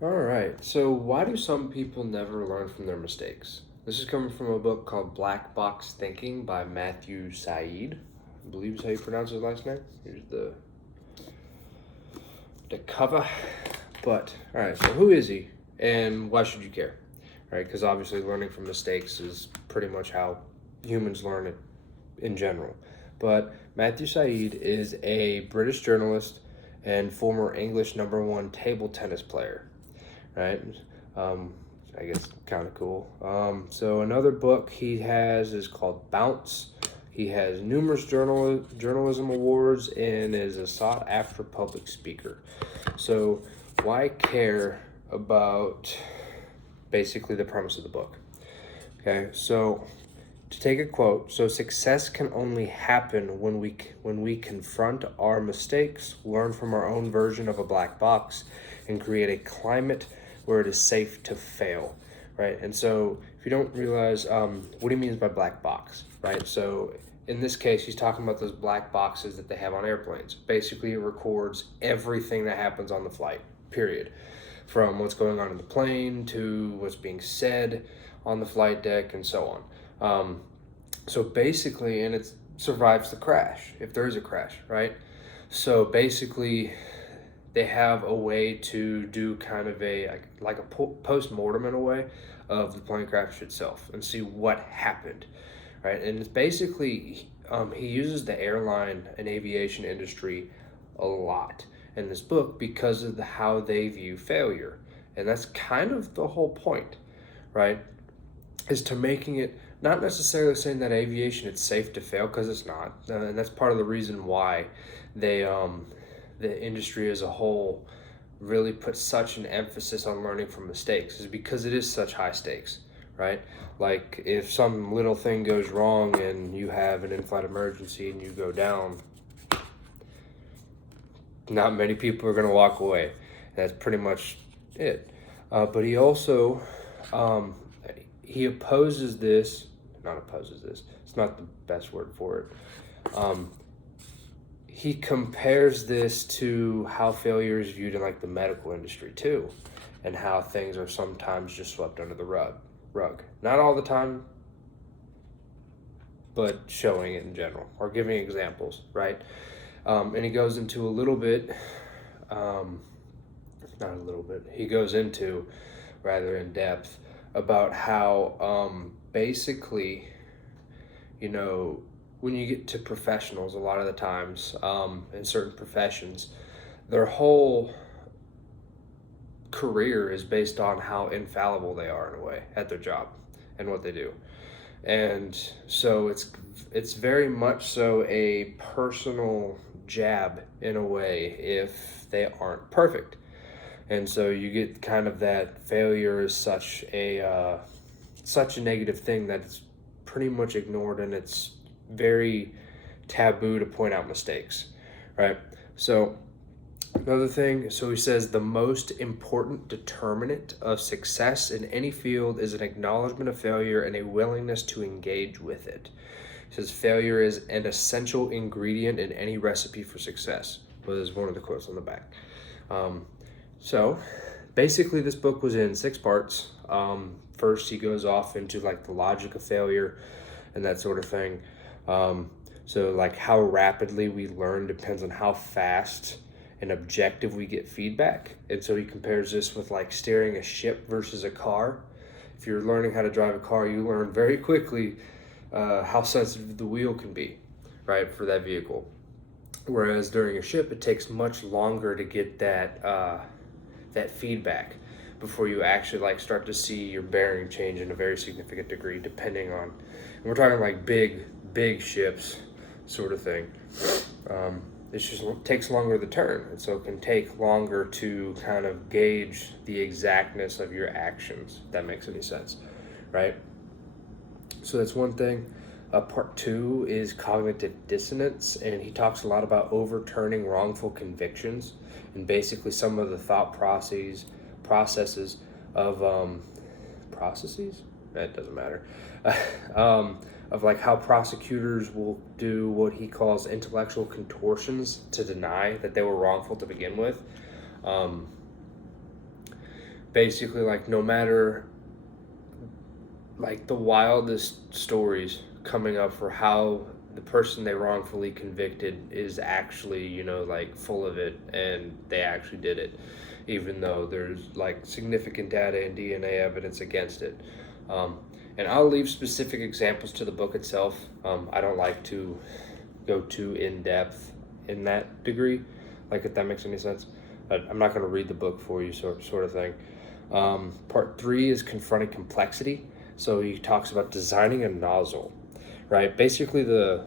All right. So, why do some people never learn from their mistakes? This is coming from a book called Black Box Thinking by Matthew Syed. I believe is how you pronounce his last name. Here's the cover. But all right. So, who is he, and why should you care? Right? Because obviously, learning from mistakes is pretty much how humans learn it in general. But Matthew Syed is a British journalist and former English number one table tennis player, right? Um, I guess kind of cool. So another book he has is called Bounce. He has numerous journalism awards and is a sought after public speaker. So why care about basically the premise of the book? Okay, so to take a quote, so success can only happen when we confront our mistakes, learn from our own version of a black box, and create a climate where it is safe to fail, right? And so if you don't realize what he means by black box, right? So in this case, he's talking about those black boxes that they have on airplanes. Basically, it records everything that happens on the flight, period. From what's going on in the plane to what's being said on the flight deck and so on. So basically, and it survives the crash if there is a crash, right? So basically, they have a way to do kind of a post mortem in a way of the plane crash itself and see what happened, right? And it's basically he uses the airline and aviation industry a lot in this book because of how they view failure, and that's kind of the whole point, right? Is to making it not necessarily saying that aviation it's safe to fail, because it's not, and that's part of the reason why they the industry as a whole really puts such an emphasis on learning from mistakes, is because it is such high stakes, right? Like if some little thing goes wrong and you have an in-flight emergency and you go down, not many people are going to walk away. That's pretty much it. But he also um, he opposes this, not opposes this. It's not the best word for it. He compares this to how failure is viewed in like the medical industry too, and how things are sometimes just swept under the rug. Not all the time, but showing it in general or giving examples, right? And he goes into a little bit, um, not a little bit, he goes into rather in depth about how basically, you know, when you get to professionals, a lot of the times in certain professions, their whole career is based on how infallible they are in a way at their job and what they do. And so it's very much so a personal jab in a way if they aren't perfect. And so you get kind of that failure is such a negative thing that it's pretty much ignored, and it's very taboo to point out mistakes, right? So another thing, so he says the most important determinant of success in any field is an acknowledgement of failure and a willingness to engage with it. He says failure is an essential ingredient in any recipe for success, was one of the quotes on the back. So basically, this book was in 6 parts. First, he goes off into like the logic of failure and that sort of thing. So like how rapidly we learn depends on how fast and objective we get feedback. And so he compares this with like steering a ship versus a car. If you're learning how to drive a car, you learn very quickly how sensitive the wheel can be, right, for that vehicle. Whereas during a ship, it takes much longer to get that feedback before you actually like start to see your bearing change in a very significant degree, depending on, and we're talking like big ships sort of thing. It just takes longer to turn, and so it can take longer to kind of gauge the exactness of your actions, if that makes any sense, right? So that's one thing. Part two is cognitive dissonance, and he talks a lot about overturning wrongful convictions and basically some of the thought processes of processes. That doesn't matter. Of like how prosecutors will do what he calls intellectual contortions to deny that they were wrongful to begin with. basically, like, no matter, like, the wildest stories coming up for how the person they wrongfully convicted is actually, like, full of it, and they actually did it, even though there's, like, significant data and DNA evidence against it. And I'll leave specific examples to the book itself. I don't like to go too in-depth in that degree, like, if that makes any sense. I'm not going to read the book for you, sort of thing. Part 3 is confronting complexity. So he talks about designing a nozzle, right? Basically, the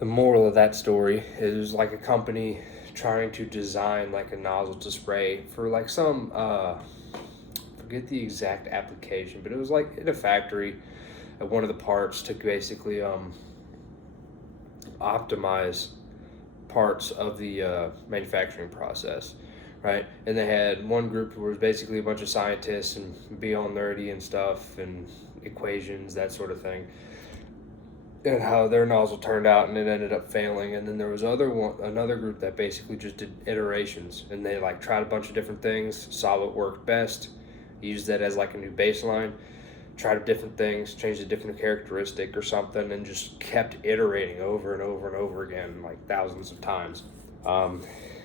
moral of that story is, like, a company trying to design, like, a nozzle to spray for, like, some forget the exact application, but it was, like, in a factory. One of the parts to basically optimize parts of the manufacturing process, right? And they had one group who was basically a bunch of scientists and be all nerdy and stuff and equations, that sort of thing, and how their nozzle turned out, and it ended up failing. And then there was another group that basically just did iterations, and they, like, tried a bunch of different things, saw what worked best, used that as, like, a new baseline, tried different things, changed a different characteristic or something, and just kept iterating over and over and over again, like, thousands of times,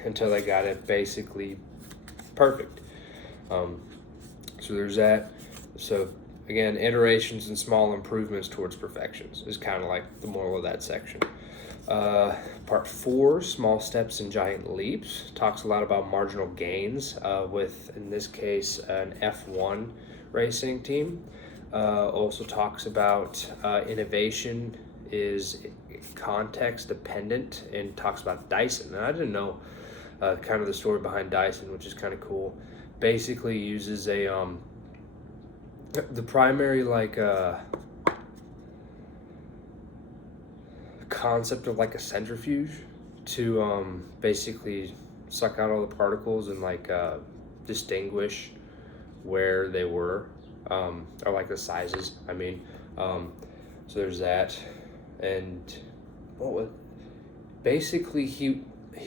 until they got it basically perfect. So there's that. So again, iterations and small improvements towards perfections is kind of like the moral of that section. Part 4, small steps and giant leaps, talks a lot about marginal gains, with, in this case, an F1 racing team. Also talks about innovation is context dependent, and talks about Dyson. And I didn't know kind of the story behind Dyson, which is kind of cool. Basically uses a the primary, like, concept of, like, a centrifuge to basically suck out all the particles and, like, distinguish where they were, or, like, the sizes, I mean. So there's that. And basically he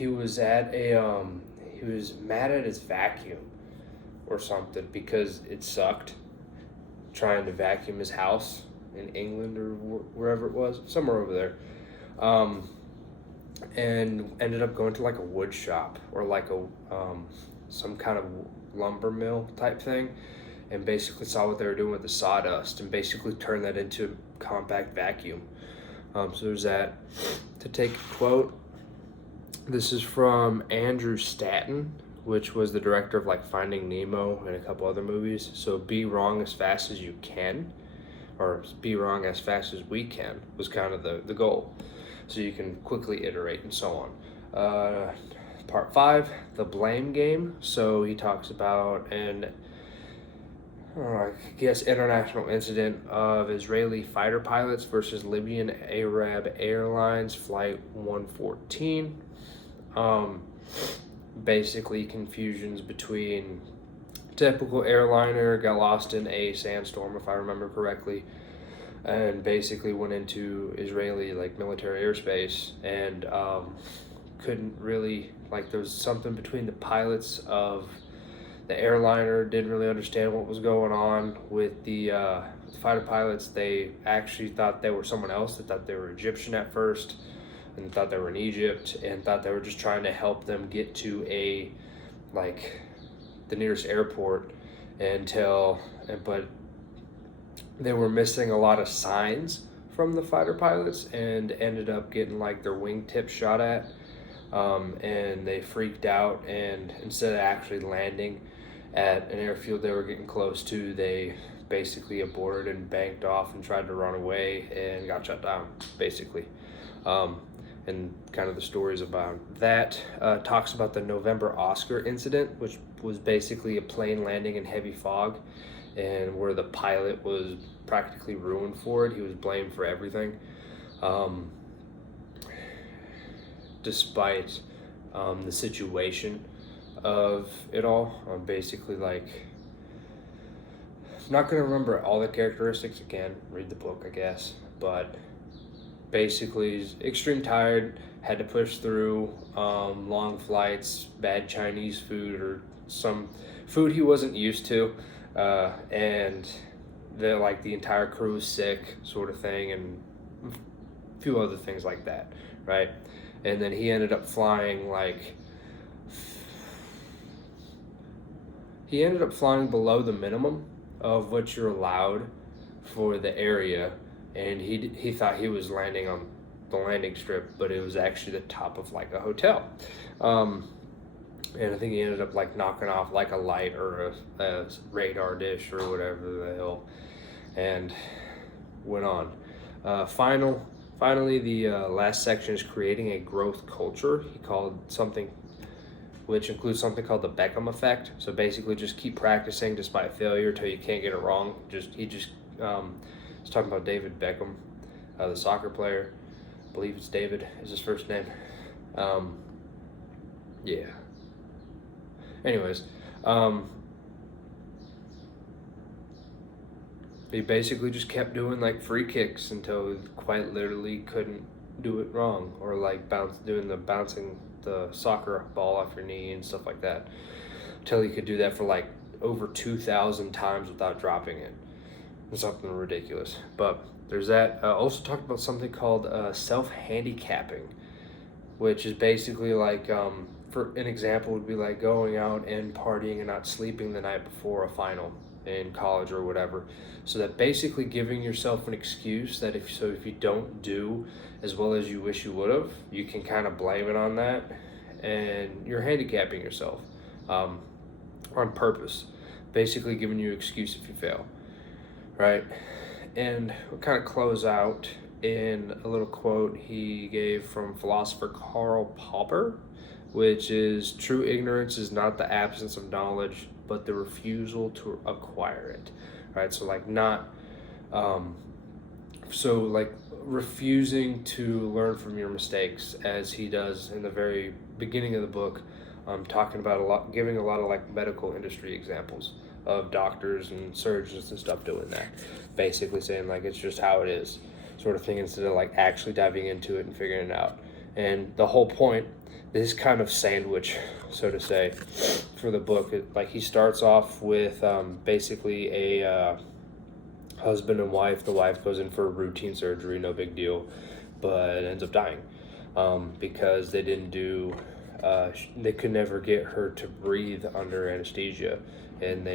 was at a he was mad at his vacuum or something because it sucked, trying to vacuum his house in England or wherever it was, somewhere over there, and ended up going to, like, a wood shop or, like, a some kind of lumber mill type thing, and basically saw what they were doing with the sawdust and basically turned that into a compact vacuum. So there's that. To take a quote, this is from Andrew Stanton, which was the director of, like, Finding Nemo and a couple other movies. So be wrong as fast as you can, or be wrong as fast as we can, was kind of the goal. So you can quickly iterate and so on. Part 5, the blame game. So he talks about I guess, international incident of Israeli fighter pilots versus Libyan Arab Airlines Flight 114. Basically confusions between typical airliner, got lost in a sandstorm, if I remember correctly, and basically went into Israeli, like, military airspace, and couldn't really, like, there was something between the pilots of the airliner, didn't really understand what was going on with the fighter pilots. They actually thought they were someone else. They thought they were Egyptian at first, and thought they were in Egypt, and thought they were just trying to help them get to the nearest airport, but they were missing a lot of signs from the fighter pilots, and ended up getting, like, their wingtips shot at, and they freaked out, and instead of actually landing at an airfield they were getting close to, they basically aborted and banked off and tried to run away and got shut down, basically. And kind of the stories about that. Talks about the November Oscar incident, which was basically a plane landing in heavy fog, and where the pilot was practically ruined for it. He was blamed for everything, despite the situation of it all. Basically, like, I'm not going to remember all the characteristics again, read the book, I guess, but basically he's extreme tired, had to push through long flights, bad Chinese food, or some food he wasn't used to, and the entire crew was sick, sort of thing, and a few other things like that, right? And then he ended up flying below the minimum of what you're allowed for the area, and he thought he was landing on the landing strip, but it was actually the top of like a hotel. And I think he ended up like knocking off like a light or a radar dish or whatever the hell, and went on. Finally, the last section is creating a growth culture. He called something, which includes something called the Beckham effect. So basically, just keep practicing despite failure until you can't get it wrong. He's talking about David Beckham, the soccer player. I believe it's David is his first name. Yeah. Anyways, he basically just kept doing like free kicks until he quite literally couldn't do it wrong, or like bouncing the soccer ball off your knee and stuff like that, until he could do that for like over 2,000 times without dropping it. It's something ridiculous. But there's that. Also talked about something called self-handicapping, which is basically like, for an example, would be like going out and partying and not sleeping the night before a final in college or whatever. So that basically giving yourself an excuse that if you don't do as well as you wish you would have, you can kind of blame it on that, and you're handicapping yourself on purpose, basically giving you an excuse if you fail, right? And we'll kind of close out in a little quote he gave from philosopher Karl Popper, which is, true ignorance is not the absence of knowledge, but the refusal to acquire it, right? So like refusing to learn from your mistakes, as he does in the very beginning of the book, talking about giving a lot of like medical industry examples of doctors and surgeons and stuff doing that, basically saying like it's just how it is, sort of thing, instead of like actually diving into it and figuring it out. And the whole point, this kind of sandwich, so to say, for the book, like he starts off with basically a husband and wife. The wife goes in for a routine surgery, no big deal, but ends up dying because they didn't do, they could never get her to breathe under anesthesia, and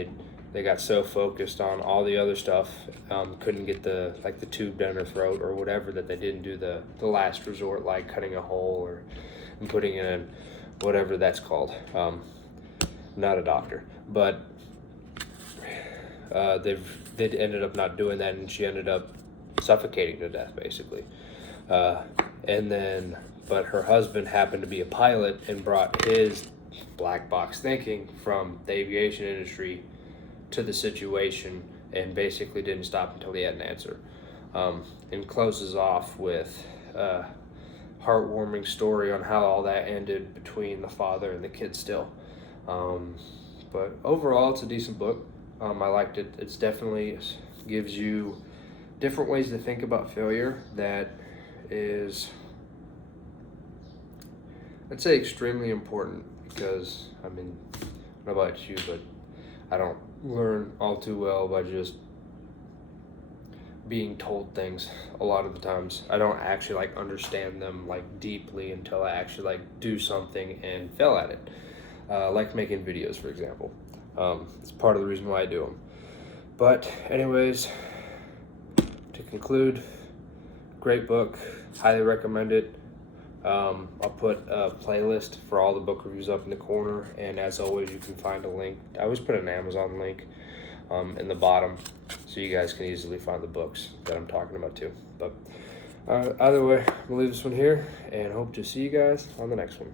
they got so focused on all the other stuff, couldn't get the tube down her throat or whatever, that they didn't do the last resort, like cutting a hole and putting it in, whatever that's called. Not a doctor, but they ended up not doing that, and she ended up suffocating to death, basically. But her husband happened to be a pilot and brought his black box thinking from the aviation industry to the situation, and basically didn't stop until he had an answer. And closes off with a heartwarming story on how all that ended between the father and the kid still. But overall, it's a decent book. I liked it. It's definitely gives you different ways to think about failure that is, I'd say, extremely important, because, I mean, I don't know about you, but I don't learn all too well by just being told things. A lot of the times I don't actually like understand them like deeply until I actually like do something and fail at it, like making videos, for example. It's part of the reason why I do them. But anyways, to conclude, great book, highly recommend it. I'll put a playlist for all the book reviews up in the corner, and as always, you can find a link. I always put an Amazon link in the bottom, so you guys can easily find the books that I'm talking about too. But either way, we'll leave this one here, and hope to see you guys on the next one.